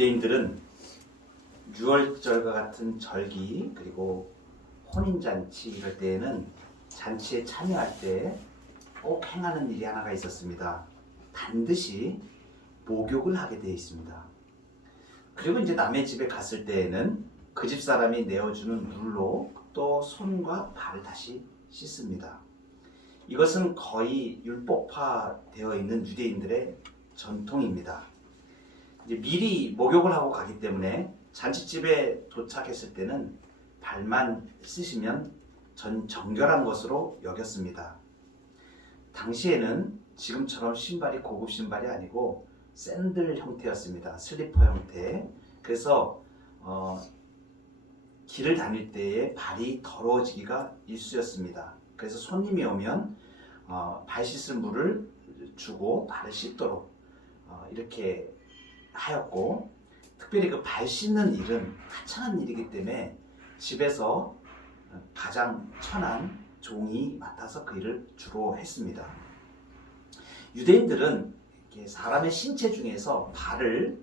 유대인들은 유월절과 같은 절기 그리고 혼인잔치 이럴 때에는 잔치에 참여할 때 꼭 행하는 일이 하나가 있었습니다. 반드시 목욕을 하게 되어 있습니다. 그리고 이제 남의 집에 갔을 때에는 그 집 사람이 내어주는 물로 또 손과 발을 다시 씻습니다. 이것은 거의 율법화되어 있는 유대인들의 전통입니다. 이제 미리 목욕을 하고 가기 때문에 잔치집에 도착했을 때는 발만 씻으면 전 정결한 것으로 여겼습니다. 당시에는 지금처럼 신발이 고급 신발이 아니고 샌들 형태였습니다. 슬리퍼 형태. 그래서 어, 길을 다닐 때에 발이 더러워지기가 일쑤였습니다. 그래서 손님이 오면 어, 발 씻을 물을 주고 발을 씻도록 어, 이렇게 하였고 특별히 그 발 씻는 일은 하찮은 일이기 때문에 집에서 가장 천한 종이 맡아서 그 일을 주로 했습니다. 유대인들은 사람의 신체 중에서 발을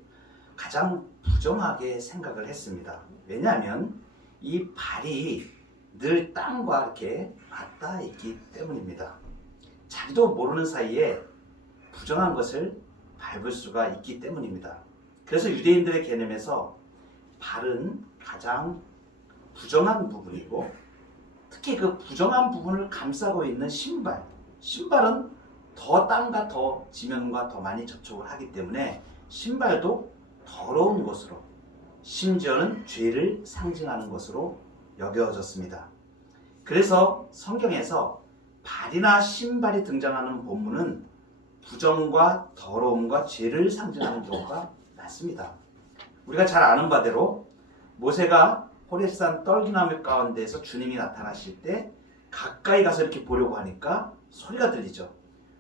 가장 부정하게 생각을 했습니다. 왜냐하면 이 발이 늘 땅과 이렇게 맞닿아 있기 때문입니다. 자기도 모르는 사이에 부정한 것을 밟을 수가 있기 때문입니다. 그래서 유대인들의 개념에서 발은 가장 부정한 부분이고 특히 그 부정한 부분을 감싸고 있는 신발. 신발은 더 땅과 더 지면과 더 많이 접촉을 하기 때문에 신발도 더러운 것으로 심지어는 죄를 상징하는 것으로 여겨졌습니다. 그래서 성경에서 발이나 신발이 등장하는 본문은 부정과 더러움과 죄를 상징하는 경우가 많습니다. 우리가 잘 아는 바대로 모세가 호레산 떨기나무 가운데에서 주님이 나타나실 때 가까이 가서 이렇게 보려고 하니까 소리가 들리죠.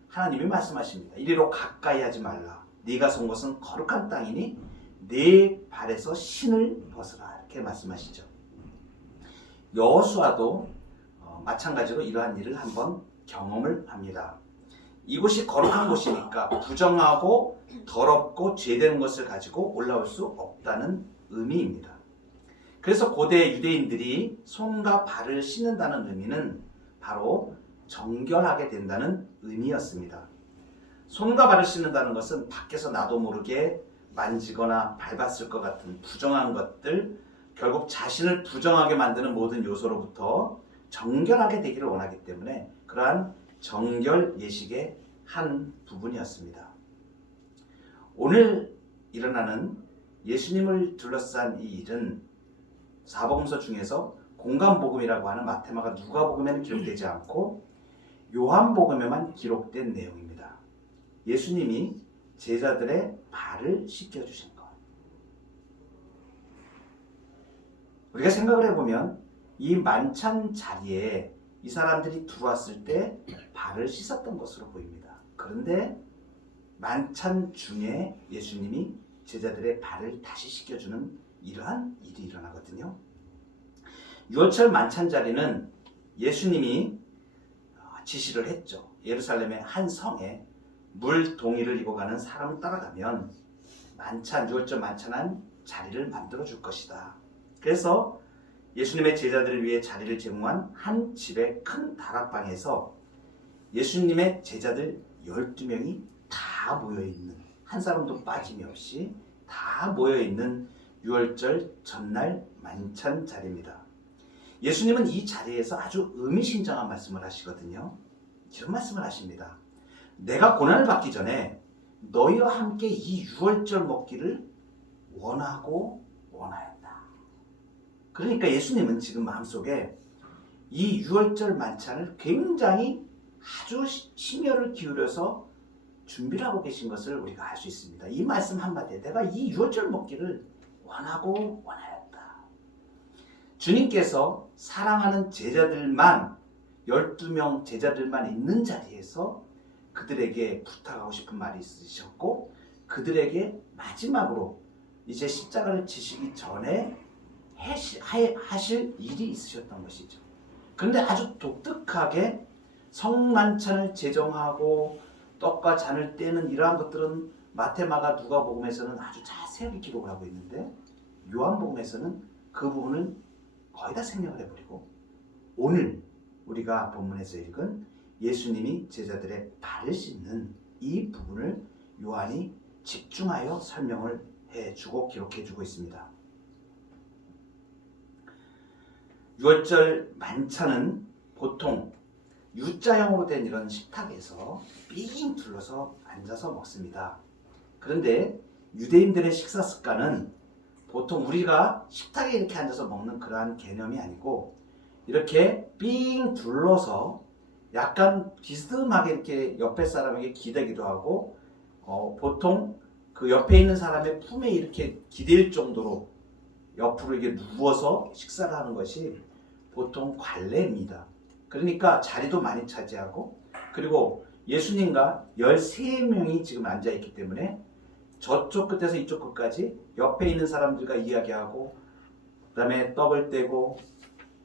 하나님이 말씀하십니다. 이리로 가까이 하지 말라. 네가 선 것은 거룩한 땅이니 네 발에서 신을 벗으라. 이렇게 말씀하시죠. 여호수아도 어, 마찬가지로 이러한 일을 한번 경험을 합니다. 이곳이 거룩한 곳이니까 부정하고 더럽고 죄되는 것을 가지고 올라올 수 없다는 의미입니다. 그래서 고대 유대인들이 손과 발을 씻는다는 의미는 바로 정결하게 된다는 의미였습니다. 손과 발을 씻는다는 것은 밖에서 나도 모르게 만지거나 밟았을 것 같은 부정한 것들, 결국 자신을 부정하게 만드는 모든 요소로부터 정결하게 되기를 원하기 때문에 그러한 정결 예식의 한 부분이었습니다. 오늘 일어나는 예수님을 둘러싼 이 일은 사복음서 중에서 공간복음이라고 하는 마테마가 누가복음에는 기록되지 않고 요한복음에만 기록된 내용입니다. 예수님이 제자들의 발을 씻겨주신 것. 우리가 생각을 해보면 이 만찬 자리에 이 사람들이 들어왔을 때 발을 씻었던 것으로 보입니다. 그런데 만찬 중에 예수님이 제자들의 발을 다시 씻겨주는 이러한 일이 일어나거든요. 6월절 만찬 자리는 예수님이 지시를 했죠. 예루살렘의 한 성에 물 동이를 입고 가는 사람을 따라가면 만찬 6월절 만찬한 자리를 만들어 줄 것이다. 그래서 예수님의 제자들을 위해 자리를 제공한 한 집의 큰 다락방에서 예수님의 제자들 12명이 다 모여 있는 한 사람도 빠짐이 없이 다 모여 있는 6월절 전날 만찬 자리입니다. 예수님은 이 자리에서 아주 의미심장한 말씀을 하시거든요. 이런 말씀을 하십니다. 내가 고난을 받기 전에 너희와 함께 이 6월절 먹기를 원하고 원하였다. 그러니까 예수님은 지금 마음속에 이 6월절 만찬을 굉장히 아주 심혈을 기울여서 준비를 하고 계신 것을 우리가 알 수 있습니다. 이 말씀 한마디에 내가 이 6월절 먹기를 원하고 원하였다. 주님께서 사랑하는 제자들만 12명 제자들만 있는 자리에서 그들에게 부탁하고 싶은 말이 있으셨고 그들에게 마지막으로 이제 십자가를 지시기 전에 하실 일이 있으셨던 것이죠. 그런데 아주 독특하게 성만찬을 제정하고 떡과 잔을 떼는 이러한 것들은 마테마가 누가복음에서는 아주 자세하게 기록을 하고 있는데 요한복음에서는 그 부분을 거의 다 생략을 해버리고 오늘 우리가 본문에서 읽은 예수님이 제자들의 발을 씻는 이 부분을 요한이 집중하여 설명을 해주고 기록해주고 있습니다. 유월절 만찬은 보통 U자형으로 된 이런 식탁에서 삥 둘러서 앉아서 먹습니다. 그런데 유대인들의 식사 습관은 보통 우리가 식탁에 이렇게 앉아서 먹는 그러한 개념이 아니고 이렇게 삥 둘러서 약간 비스듬하게 이렇게 옆에 사람에게 기대기도 하고 어, 보통 그 옆에 있는 사람의 품에 이렇게 기댈 정도로 옆으로 이게 누워서 식사를 하는 것이 보통 관례입니다. 그러니까 자리도 많이 차지하고 그리고 예수님과 13명이 지금 앉아 있기 때문에 저쪽 끝에서 이쪽 끝까지 옆에 있는 사람들과 이야기하고 그 다음에 떡을 떼고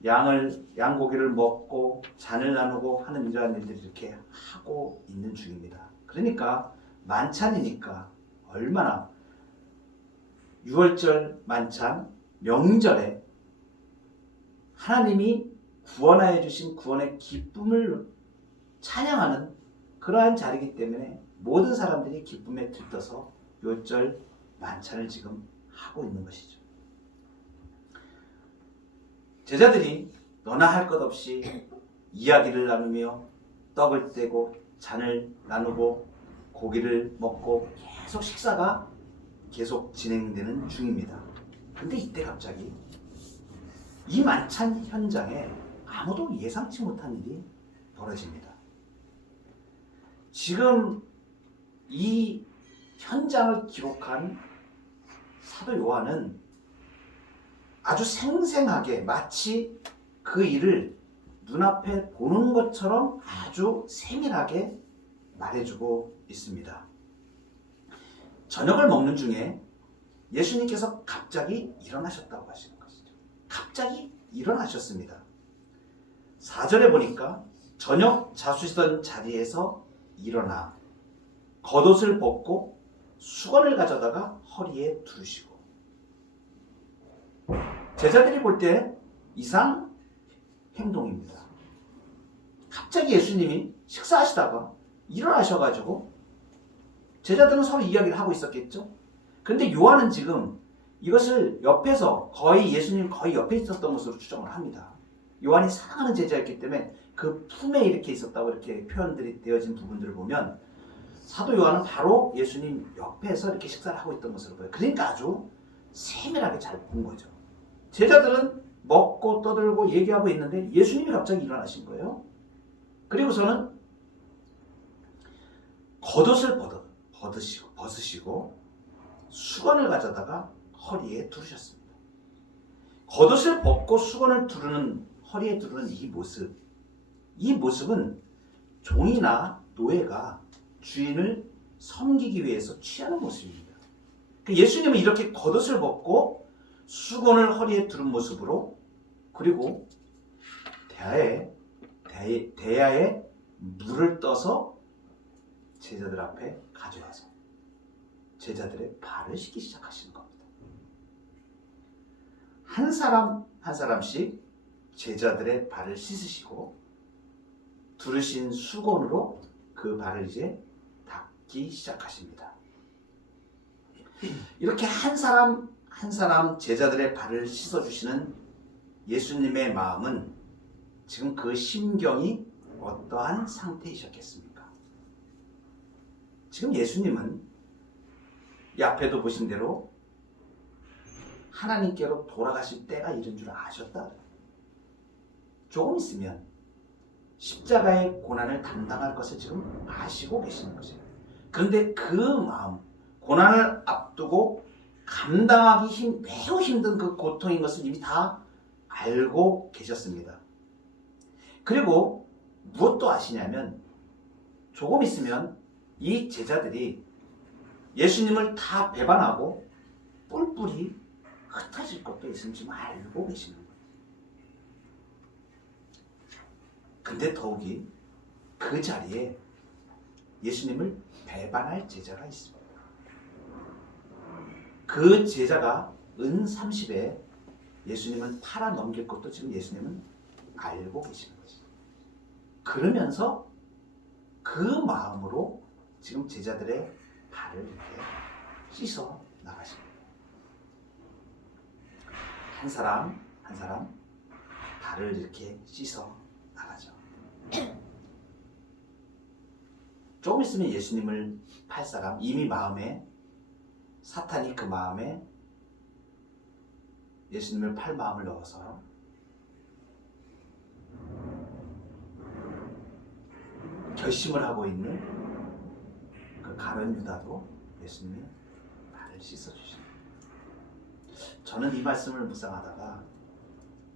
양을 양고기를 먹고 잔을 나누고 하는 이러한 일들이 이렇게 하고 있는 중입니다. 그러니까 만찬이니까 얼마나 6월절 만찬 명절에 하나님이 구원하여 주신 구원의 기쁨을 찬양하는 그러한 자리이기 때문에 모든 사람들이 기쁨에 들떠서 요절 만찬을 지금 하고 있는 것이죠. 제자들이 너나 할 것 없이 이야기를 나누며 떡을 떼고 잔을 나누고 고기를 먹고 계속 식사가 계속 진행되는 중입니다. 근데 이때 갑자기 이 만찬 현장에 아무도 예상치 못한 일이 벌어집니다. 지금 이 현장을 기록한 사도 요한은 아주 생생하게 마치 그 일을 눈앞에 보는 것처럼 아주 세밀하게 말해주고 있습니다. 저녁을 먹는 중에 예수님께서 갑자기 일어나셨다고 하시는 것이죠. 갑자기 일어나셨습니다. 4절에 보니까 저녁 자수시던 자리에서 일어나 겉옷을 벗고 수건을 가져다가 허리에 두르시고 제자들이 볼 때 이상 행동입니다. 갑자기 예수님이 식사하시다가 일어나셔가지고 제자들은 서로 이야기를 하고 있었겠죠. 근데 요한은 지금 이것을 옆에서 거의 예수님 거의 옆에 있었던 것으로 추정을 합니다. 요한이 사랑하는 제자였기 때문에 그 품에 이렇게 있었다고 이렇게 표현들이 되어진 부분들을 보면 사도 요한은 바로 예수님 옆에서 이렇게 식사를 하고 있던 것으로 보여요. 그러니까 아주 세밀하게 잘 본 거죠. 제자들은 먹고 떠들고 얘기하고 있는데 예수님이 갑자기 일어나신 거예요. 그리고서는 겉옷을 벗어, 벗으시고, 벗으시고 수건을 가져다가 허리에 두르셨습니다. 겉옷을 벗고 수건을 두르는 허리에 두르는 이 모습, 이 모습은 종이나 노예가 주인을 섬기기 위해서 취하는 모습입니다. 그 예수님은 이렇게 겉옷을 벗고 수건을 허리에 두른 모습으로 그리고 대야에 대, 대야에 물을 떠서 제자들 앞에 가져와서 제자들의 발을 씻기 시작하시는 겁니다. 한 사람 한 사람씩 제자들의 발을 씻으시고 두르신 수건으로 그 발을 이제 닦기 시작하십니다. 이렇게 한 사람 한 사람 제자들의 발을 씻어주시는 예수님의 마음은 지금 그 심경이 어떠한 상태이셨겠습니까? 지금 예수님은 이 앞에도 보신 대로 하나님께로 돌아가실 때가 이른 줄 아셨다. 조금 있으면 십자가의 고난을 담당할 것을 지금 아시고 계시는 거죠. 그런데 그 마음, 고난을 앞두고 감당하기 힘, 매우 힘든 그 고통인 것을 이미 다 알고 계셨습니다. 그리고 무엇도 아시냐면 조금 있으면 이 제자들이 예수님을 다 배반하고 뿔뿔이 흩어질 것도 있으면 지금 알고 계시는 거예요. 근데 더욱이 그 자리에 예수님을 배반할 제자가 있습니다. 그 제자가 은 30에 예수님을 팔아 넘길 것도 지금 예수님은 알고 계시는 거죠. 그러면서 그 마음으로 지금 제자들의 발을 이렇게 씻어 나가십니다. 한 사람 한 사람 발을 이렇게 씻어 나가죠. 조금 있으면 예수님을 팔 사람 이미 마음에 사탄이 그 마음에 예수님을 팔 마음을 넣어서 결심을 하고 있는 그 가련 유다도 예수님이 발을 씻어주십니다. 저는 이 말씀을 묵상하다가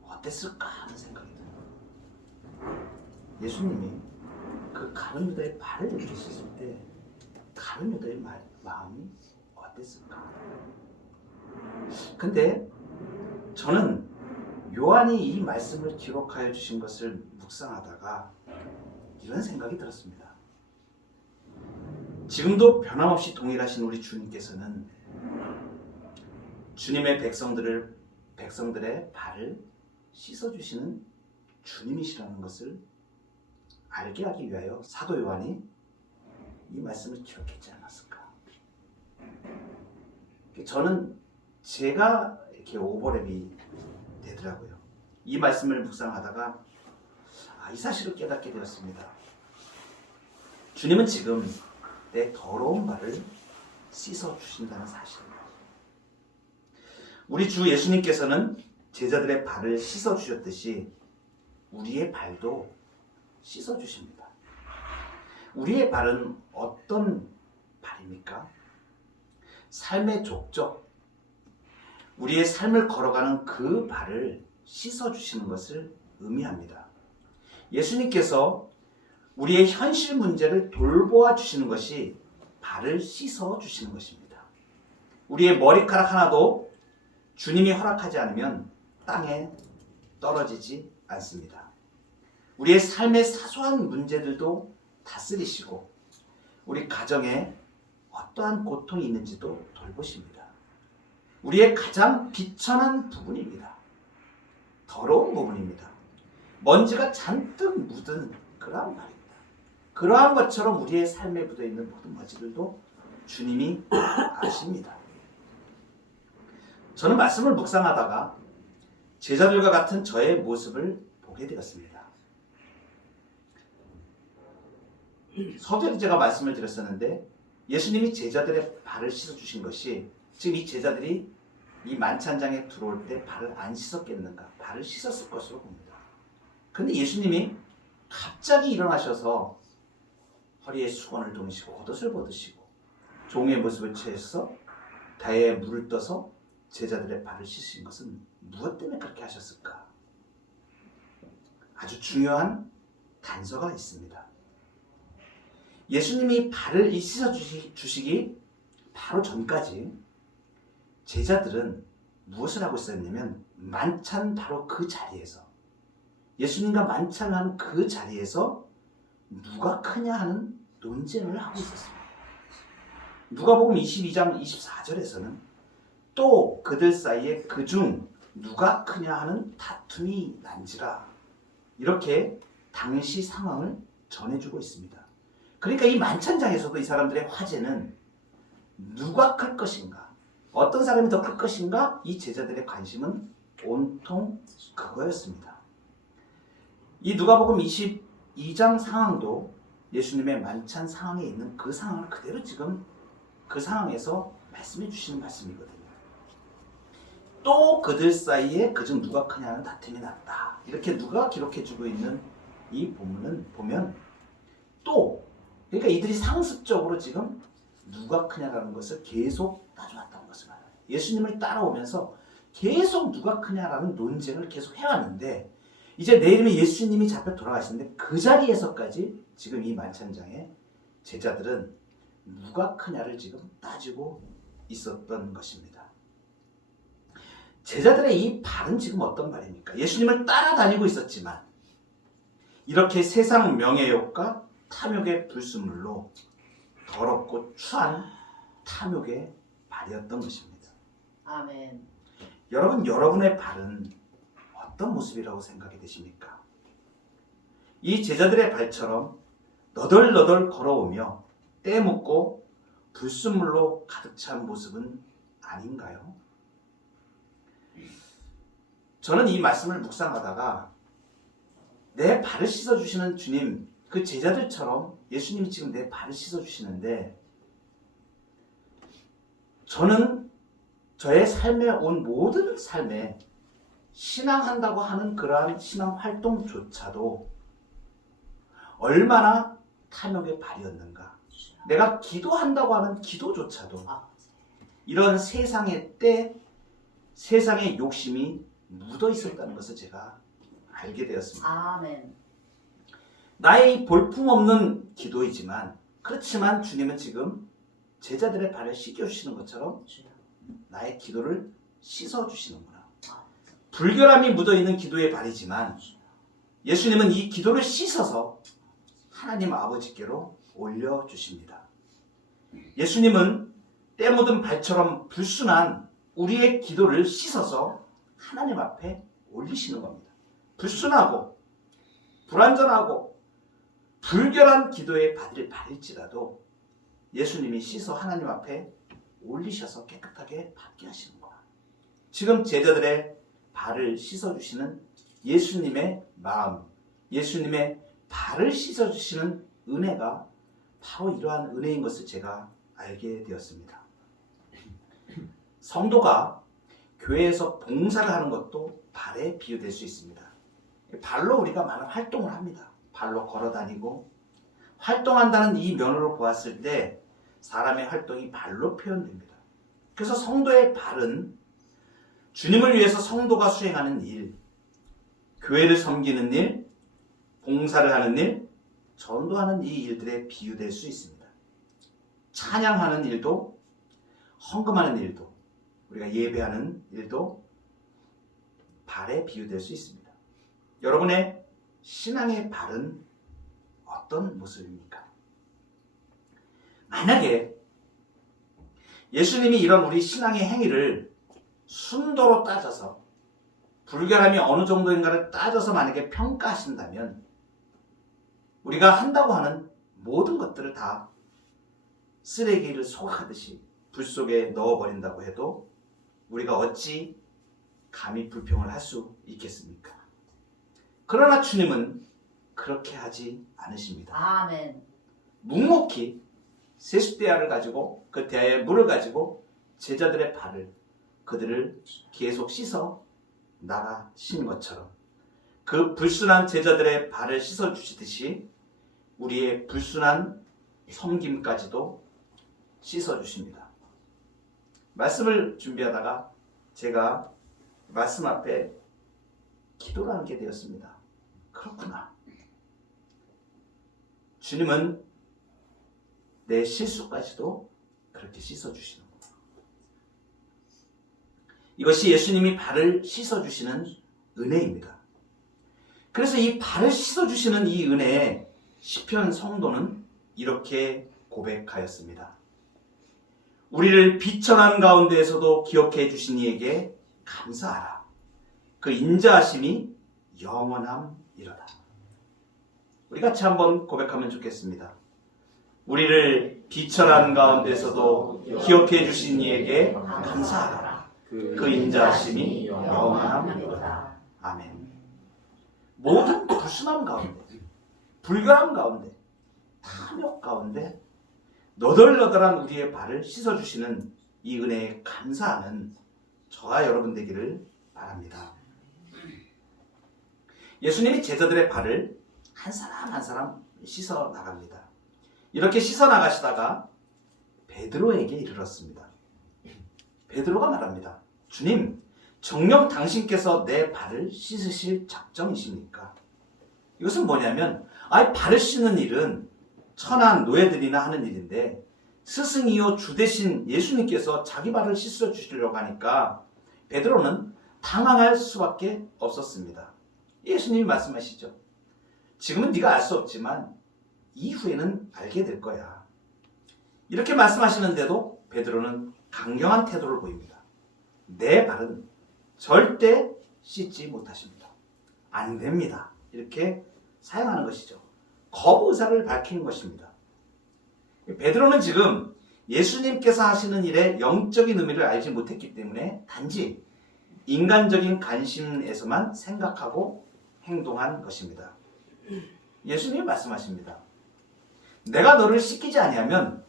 어땠을까 하는 생각이 들어요. 예수님이 그 가룟 유다의 발을 씻을 때 가룟 유다의 마, 마음이 어땠을까? 근데 저는 요한이 이 말씀을 기록하여 주신 것을 묵상하다가 이런 생각이 들었습니다. 지금도 변함없이 동일하신 우리 주님께서는 주님의 백성들을 백성들의 발을 씻어 주시는 주님이시라는 것을 알게 하기 위하여 사도 요한이 이 말씀을 기록했지 않았을까? 저는 제가 이렇게 오버랩이 되더라고요. 이 말씀을 묵상하다가 아, 이 사실을 깨닫게 되었습니다. 주님은 지금 내 더러운 발을 씻어 주신다는 사실입니다. 우리 주 예수님께서는 제자들의 발을 씻어 주셨듯이 우리의 발도 씻어 주십니다. 우리의 발은 어떤 발입니까? 삶의 족적, 우리의 삶을 걸어가는 그 발을 씻어 주시는 것을 의미합니다. 예수님께서 우리의 현실 문제를 돌보아 주시는 것이 발을 씻어 주시는 것입니다. 우리의 머리카락 하나도 주님이 허락하지 않으면 땅에 떨어지지 않습니다. 우리의 삶의 사소한 문제들도 다스리시고 우리 가정에 어떠한 고통이 있는지도 돌보십니다. 우리의 가장 비천한 부분입니다. 더러운 부분입니다. 먼지가 잔뜩 묻은 그러한 말입니다. 그러한 것처럼 우리의 삶에 묻어 있는 모든 먼지들도 주님이 아십니다. 저는 말씀을 묵상하다가 제자들과 같은 저의 모습을 보게 되었습니다. 서두에 제가 말씀을 드렸었는데 예수님이 제자들의 발을 씻어 주신 것이 지금 이 제자들이 이 만찬장에 들어올 때 발을 안 씻었겠는가? 발을 씻었을 것으로 봅니다. 근데 예수님이 갑자기 일어나셔서 허리에 수건을 동시고 겉옷을 벗으시고 종의 모습을 취해서 다에 물을 떠서 제자들의 발을 씻으신 것은 무엇 때문에 그렇게 하셨을까? 아주 중요한 단서가 있습니다. 예수님이 발을 이 씻어 주시, 주시기 바로 전까지 제자들은 무엇을 하고 있었냐면 만찬 바로 그 자리에서 예수님과 만찬하는 그 자리에서 누가 크냐 하는 논쟁을 하고 있었습니다. 누가복음 22장 24절에서는 또 그들 사이에 그중 누가 크냐 하는 다툼이 난지라 이렇게 당시 상황을 전해주고 있습니다. 그러니까 이 만찬장에서도 이 사람들의 화제는 누가 클 것인가, 어떤 사람이 더 클 것인가, 이 제자들의 관심은 온통 그거였습니다. 이 누가복음 22장 상황도 예수님의 만찬 상황에 있는 그 상황을 그대로 지금 그 상황에서 말씀해 주시는 말씀이거든요. 또 그들 사이에 그중 누가 크냐는 다툼이 났다. 이렇게 누가 기록해 주고 있는 이 본문은 보면 또 그러니까 이들이 상습적으로 지금 누가 크냐라는 것을 계속 따져왔다는 것을 말해요. 예수님을 따라오면서 계속 누가 크냐라는 논쟁을 계속 해왔는데 이제 내일이면 예수님이 잡혀 돌아가시는데 그 자리에서까지 지금 이 만찬장에 제자들은 누가 크냐를 지금 따지고 있었던 것입니다. 제자들의 이 발은 지금 어떤 말입니까? 예수님을 따라다니고 있었지만 이렇게 세상 명예욕과 탐욕의 불순물로 더럽고 추한 탐욕의 발이었던 것입니다. 아멘. 여러분, 여러분의 발은 어떤 모습이라고 생각이 되십니까? 이 제자들의 발처럼 너덜너덜 걸어오며 때 묻고 불순물로 가득 찬 모습은 아닌가요? 저는 이 말씀을 묵상하다가 내 발을 씻어주시는 주님, 그 제자들처럼 예수님이 지금 내 발을 씻어주시는데 저는 저의 삶에 온 모든 삶에 신앙한다고 하는 그러한 신앙 활동조차도 얼마나 탐욕의 발이었는가. 내가 기도한다고 하는 기도조차도 아, 이런 세상의 때, 세상의 욕심이 묻어 있었다는 것을 제가 알게 되었습니다. 아멘. 나의 볼품없는 기도이지만, 그렇지만 주님은 지금 제자들의 발을 씻겨주시는 것처럼. 나의 기도를 씻어주시는구나. 아, 불결함이 묻어있는 기도의 발이지만 예수님은 이 기도를 씻어서 하나님 아버지께로 올려주십니다. 예수님은 때 묻은 발처럼 불순한 우리의 기도를 씻어서 하나님 앞에 올리시는 겁니다. 불순하고 불완전하고 불결한 기도의 발을 발일지라도 예수님이 씻어 하나님 앞에 올리셔서 깨끗하게 받게 하시는 거야. 지금 제자들의 발을 씻어주시는 예수님의 마음, 예수님의 발을 씻어주시는 은혜가 바로 이러한 은혜인 것을 제가 알게 되었습니다. 성도가 교회에서 봉사를 하는 것도 발에 비유될 수 있습니다. 발로 우리가 많은 활동을 합니다. 발로 걸어 다니고 활동한다는 이 면으로 보았을 때 사람의 활동이 발로 표현됩니다. 그래서 성도의 발은 주님을 위해서 성도가 수행하는 일, 교회를 섬기는 일, 봉사를 하는 일, 전도하는 이 일들에 비유될 수 있습니다. 찬양하는 일도, 헌금하는 일도, 우리가 예배하는 일도 발에 비유될 수 있습니다. 여러분의 신앙의 발은 어떤 모습입니까? 만약에 예수님이 이런 우리 신앙의 행위를 순도로 따져서 불결함이 어느 정도인가를 따져서 만약에 평가하신다면 우리가 한다고 하는 모든 것들을 다 쓰레기를 소각하듯이 불 속에 넣어버린다고 해도 우리가 어찌 감히 불평을 할 수 있겠습니까? 그러나 주님은 그렇게 하지 않으십니다. 아멘. 묵묵히 세숫대야를 가지고 그 대야에 물을 가지고 제자들의 발을 그들을 계속 씻어 나가신 것처럼 그 불순한 제자들의 발을 씻어 주시듯이 우리의 불순한 섬김까지도 씻어 주십니다. 말씀을 준비하다가 제가 말씀 앞에 기도를 하게 되었습니다. 그렇구나. 주님은 내 실수까지도 그렇게 씻어주시는 거예요. 이것이 예수님이 발을 씻어주시는 은혜입니다. 그래서 이 발을 씻어주시는 이 은혜에 시편 성도는 이렇게 고백하였습니다. 우리를 비천한 가운데에서도 기억해 주신 이에게 감사하라. 그 인자하심이 영원함이로다. 우리 같이 한번 고백하면 좋겠습니다. 우리를 비천한 가운데서도 기억해 주신 이에게 감사하라. 그 인자하심이 영원함이로다. 아멘. 모든 불순함 가운데, 불결함 가운데, 탐욕 가운데 너덜너덜한 우리의 발을 씻어주시는 이 은혜에 감사하는 저와 여러분 되기를 바랍니다. 예수님이 제자들의 발을 한 사람 한 사람 씻어 나갑니다. 이렇게 씻어 나가시다가 베드로에게 이르렀습니다. 베드로가 말합니다. 주님, 정녕 당신께서 내 발을 씻으실 작정이십니까? 이것은 뭐냐면, 아, 발을 씻는 일은 천한 노예들이나 하는 일인데, 스승이요 주 대신 예수님께서 자기 발을 씻어 주시려고 하니까, 베드로는 당황할 수밖에 없었습니다. 예수님이 말씀하시죠. 지금은 네가 알 수 없지만 이후에는 알게 될 거야. 이렇게 말씀하시는데도 베드로는 강경한 태도를 보입니다. 내 발은 절대 씻지 못하십니다. 안 됩니다. 이렇게 사용하는 것이죠. 거부 의사를 밝히는 것입니다. 베드로는 지금 예수님께서 하시는 일의 영적인 의미를 알지 못했기 때문에 단지 인간적인 관심에서만 생각하고 행동한 것입니다. 예수님이 말씀하십니다. 내가 너를 씻기지 아니하면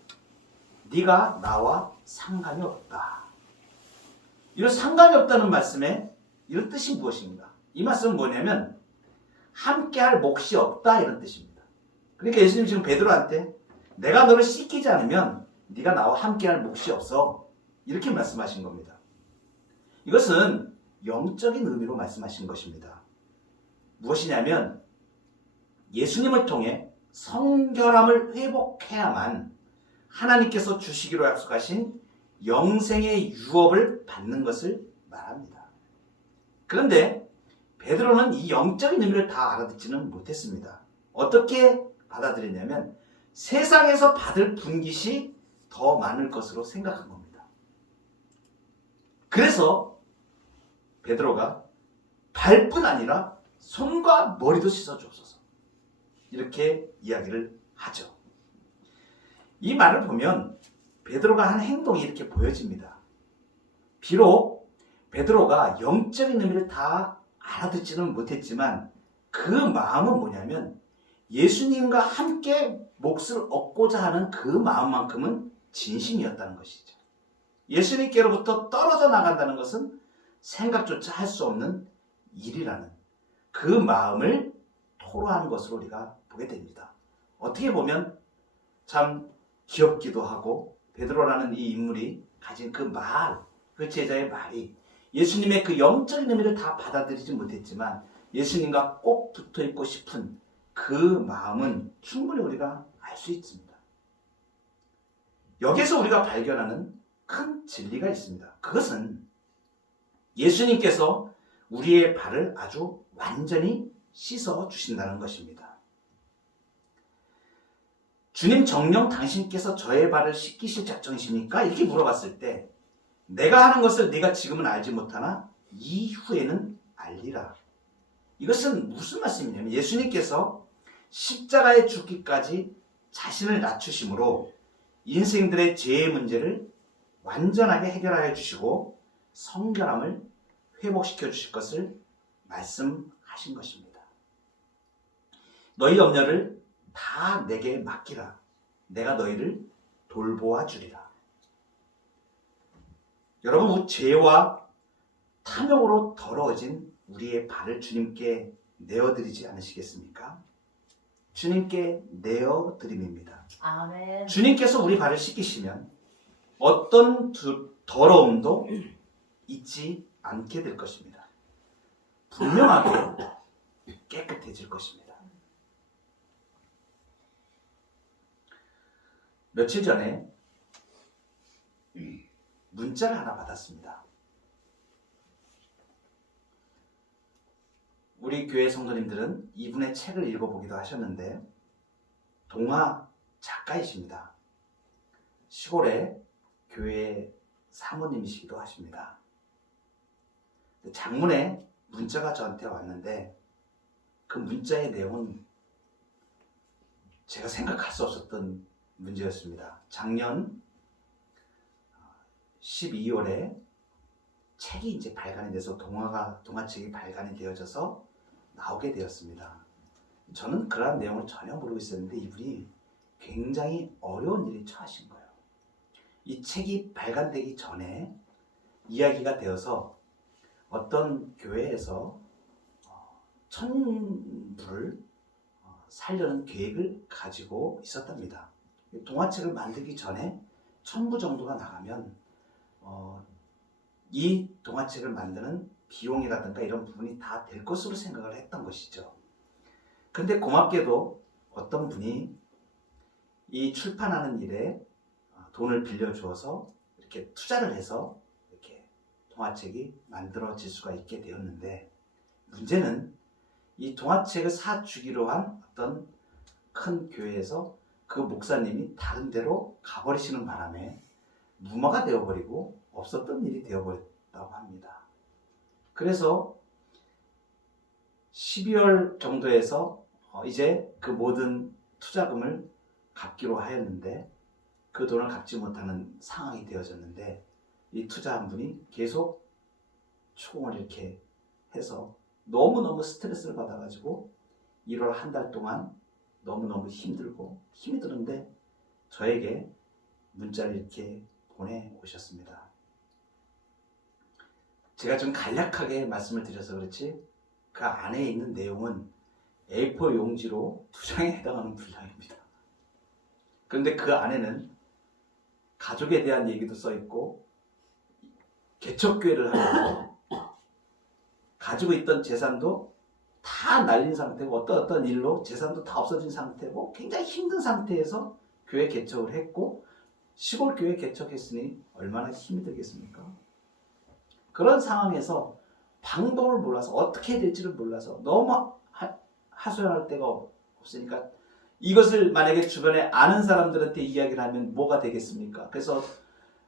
네가 나와 상관이 없다. 이런 상관이 없다는 말씀에 이런 뜻이 무엇입니까? 이 말씀은 뭐냐면 함께할 몫이 없다 이런 뜻입니다. 그러니까 예수님 지금 베드로한테 내가 너를 씻기지 않으면 네가 나와 함께할 몫이 없어 이렇게 말씀하신 겁니다. 이것은 영적인 의미로 말씀하신 것입니다. 무엇이냐면 예수님을 통해 성결함을 회복해야만 하나님께서 주시기로 약속하신 영생의 유업을 받는 것을 말합니다. 그런데 베드로는 이 영적인 의미를 다 알아듣지는 못했습니다. 어떻게 받아들였냐면 세상에서 받을 분깃이 더 많을 것으로 생각한 겁니다. 그래서 베드로가 발뿐 아니라 손과 머리도 씻어 주옵소서. 이렇게 이야기를 하죠. 이 말을 보면 베드로가 한 행동이 이렇게 보여집니다. 비록 베드로가 영적인 의미를 다 알아듣지는 못했지만 그 마음은 뭐냐면 예수님과 함께 몫을 얻고자 하는 그 마음만큼은 진심이었다는 것이죠. 예수님께로부터 떨어져 나간다는 것은 생각조차 할 수 없는 일이라는 그 마음을 토로하는 것으로 우리가 보게 됩니다. 어떻게 보면 참 귀엽기도 하고 베드로라는 이 인물이 가진 그 말, 그 제자의 말이 예수님의 그 영적인 의미를 다 받아들이지 못했지만 예수님과 꼭 붙어 있고 싶은 그 마음은 충분히 우리가 알 수 있습니다. 여기서 우리가 발견하는 큰 진리가 있습니다. 그것은 예수님께서 우리의 발을 아주 완전히 씻어 주신다는 것입니다. 주님 정령 당신께서 저의 발을 씻기실 작정이십니까? 이렇게 물어봤을 때 내가 하는 것을 네가 지금은 알지 못하나 이후에는 알리라. 이것은 무슨 말씀이냐면 예수님께서 십자가에 죽기까지 자신을 낮추심으로 인생들의 죄의 문제를 완전하게 해결하여 주시고 성결함을 회복시켜 주실 것을 말씀하신 것입니다. 너희 염려를 다 내게 맡기라. 내가 너희를 돌보아 주리라. 여러분, 죄와 탐욕으로 더러워진 우리의 발을 주님께 내어드리지 않으시겠습니까? 주님께 내어 드림입니다. 아멘. 주님께서 우리 발을 씻기시면 어떤 두- 더러움도 있지 않게 될 것입니다. 분명하게 깨끗해질 것입니다. 며칠 전에 문자를 하나 받았습니다. 우리 교회 성도님들은 이분의 책을 읽어보기도 하셨는데 동화 작가이십니다. 시골의 교회 사모님이시기도 하십니다. 장문에 문자가 저한테 왔는데 그 문자의 내용은 제가 생각할 수 없었던 문제였습니다. 작년 12월에 책이 이제 발간이 돼서 동화가 동화책이 발간이 되어져서 나오게 되었습니다. 저는 그러한 내용을 전혀 모르고 있었는데 이분이 굉장히 어려운 일에 처하신 거예요. 이 책이 발간되기 전에 이야기가 되어서 어떤 교회에서 어, 천부를 어, 살려는 계획을 가지고 있었답니다. 이 동화책을 만들기 전에 천부 정도가 나가면 어, 이 동화책을 만드는 비용이라든가 이런 부분이 다 될 것으로 생각을 했던 것이죠. 근데 고맙게도 어떤 분이 이 출판하는 일에 어, 돈을 빌려 주어서 이렇게 투자를 해서 이렇게 동화책이 만들어질 수가 있게 되었는데 문제는 이 동화책을 사 주기로 한 어떤 큰 교회에서 그 목사님이 다른 데로 가버리시는 바람에 무마가 되어버리고 없었던 일이 되어버렸다는 없다고 합니다. 그래서 12월 정도에서 어, 이제 그 모든 투자금을 갚기로 하였는데 그 돈을 갚지 못하는 상황이 되어졌는데 이 투자한 분이 계속 추궁을 이렇게 해서 너무너무 스트레스를 받아가지고 1월 한 달 동안 너무너무 힘들고 힘이 드는데 저에게 문자를 이렇게 보내오셨습니다. 제가 좀 간략하게 말씀을 드려서 그렇지 그 안에 있는 내용은 A4 용지로 두 장에 해당하는 분량입니다. 그런데 그 안에는 가족에 대한 얘기도 써 있고 개척교회를 하면서 가지고 있던 재산도 다 날린 상태고 어떤 어떤 일로 재산도 다 없어진 상태고 굉장히 힘든 상태에서 교회 개척을 했고 시골 교회 개척했으니 얼마나 힘이 들겠습니까? 그런 상황에서 방법을 몰라서 어떻게 해야 될지를 몰라서 너무 하, 하소연할 데가 없- 없으니까 이것을 만약에 주변에 아는 사람들한테 이야기를 하면 뭐가 되겠습니까? 그래서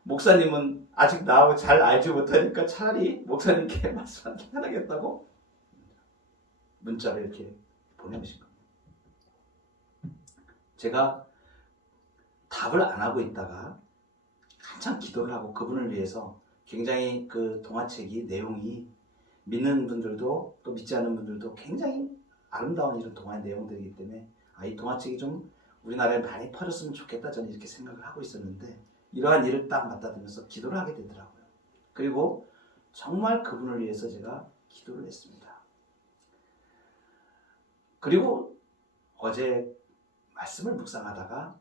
목사님은 아직 나하고 잘 알지 못하니까 차라리 목사님께 말씀하기 편하겠다고 문자를 이렇게 보내주신 겁니다. 제가 답을 안 하고 있다가 한참 기도를 하고 그분을 위해서 굉장히 그 동화책이 내용이 믿는 분들도 또 믿지 않는 분들도 굉장히 아름다운 이런 동화의 내용들이기 때문에 아, 이 동화책이 좀 우리나라에 많이 퍼졌으면 좋겠다 저는 이렇게 생각을 하고 있었는데 이러한 일을 딱 맞다들면서 기도를 하게 되더라고요. 그리고 정말 그분을 위해서 제가 기도를 했습니다. 그리고 어제 말씀을 묵상하다가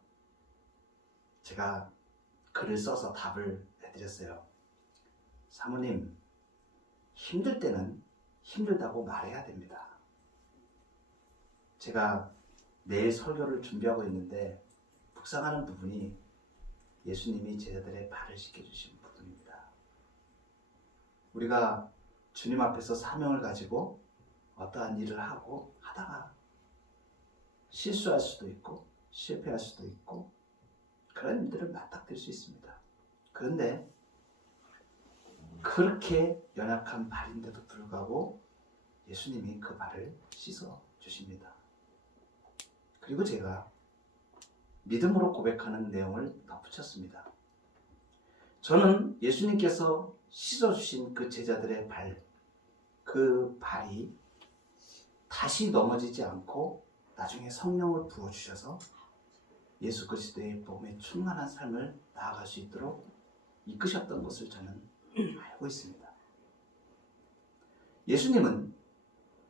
제가 글을 써서 답을 해드렸어요. 사모님, 힘들 때는 힘들다고 말해야 됩니다. 제가 내일 설교를 준비하고 있는데 묵상하는 부분이 예수님이 제자들의 발을 씻겨주신 부분입니다. 우리가 주님 앞에서 사명을 가지고 어떠한 일을 하고 하다가 실수할 수도 있고 실패할 수도 있고 그런 일들을 맞닥뜨릴 수 있습니다. 그런데 그렇게 연약한 발인데도 불구하고 예수님이 그 발을 씻어 주십니다. 그리고 제가 믿음으로 고백하는 내용을 덧붙였습니다. 저는 예수님께서 씻어주신 그 제자들의 발, 그 발이 다시 넘어지지 않고 나중에 성령을 부어주셔서 예수 그리스도의 몸에 충만한 삶을 나아갈 수 있도록 이끄셨던 것을 저는 알고 있습니다. 예수님은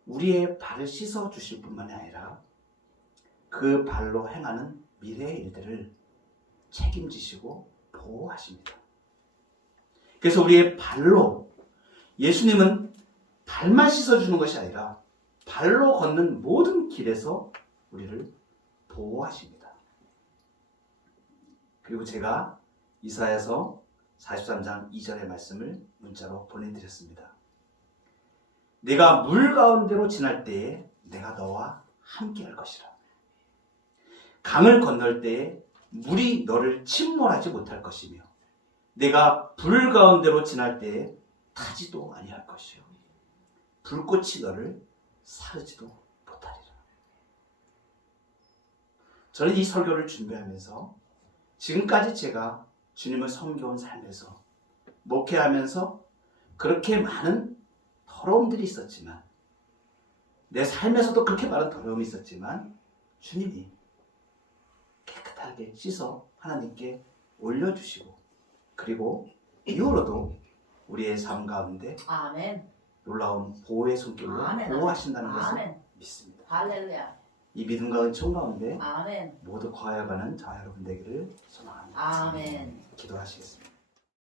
우리의 발을 씻어 주실 뿐만이 아니라 그 발로 행하는 미래의 일들을 책임지시고 보호하십니다. 그래서 우리의 발로 예수님은 발만 씻어주는 것이 아니라 발로 걷는 모든 길에서 우리를 보호하십니다. 그리고 제가 이사에서 43장 2절의 말씀을 문자로 보내드렸습니다. 내가 물 가운데로 지날 때에 내가 너와 함께 할 것이라. 강을 건널 때에 물이 너를 침몰하지 못할 것이며 내가 불 가운데로 지날 때에 타지도 아니할 것이요 불꽃이 너를 사르지도 못하리라. 저는 이 설교를 준비하면서 지금까지 제가 주님을 섬겨온 삶에서 목회하면서 그렇게 많은 더러움들이 있었지만 내 삶에서도 그렇게 많은 더러움이 있었지만 주님이 깨끗하게 씻어 하나님께 올려주시고 그리고 이후로도 우리의 삶 가운데 아멘. 놀라운 보호의 손길로 아멘. 보호하신다는 것을 아멘. 믿습니다. 할렐루야. 이 믿음과 은총 가운데 아멘. 모두 거하여가는 저와 여러분 되기를 소망합니다. 아멘. 기도하시겠습니다.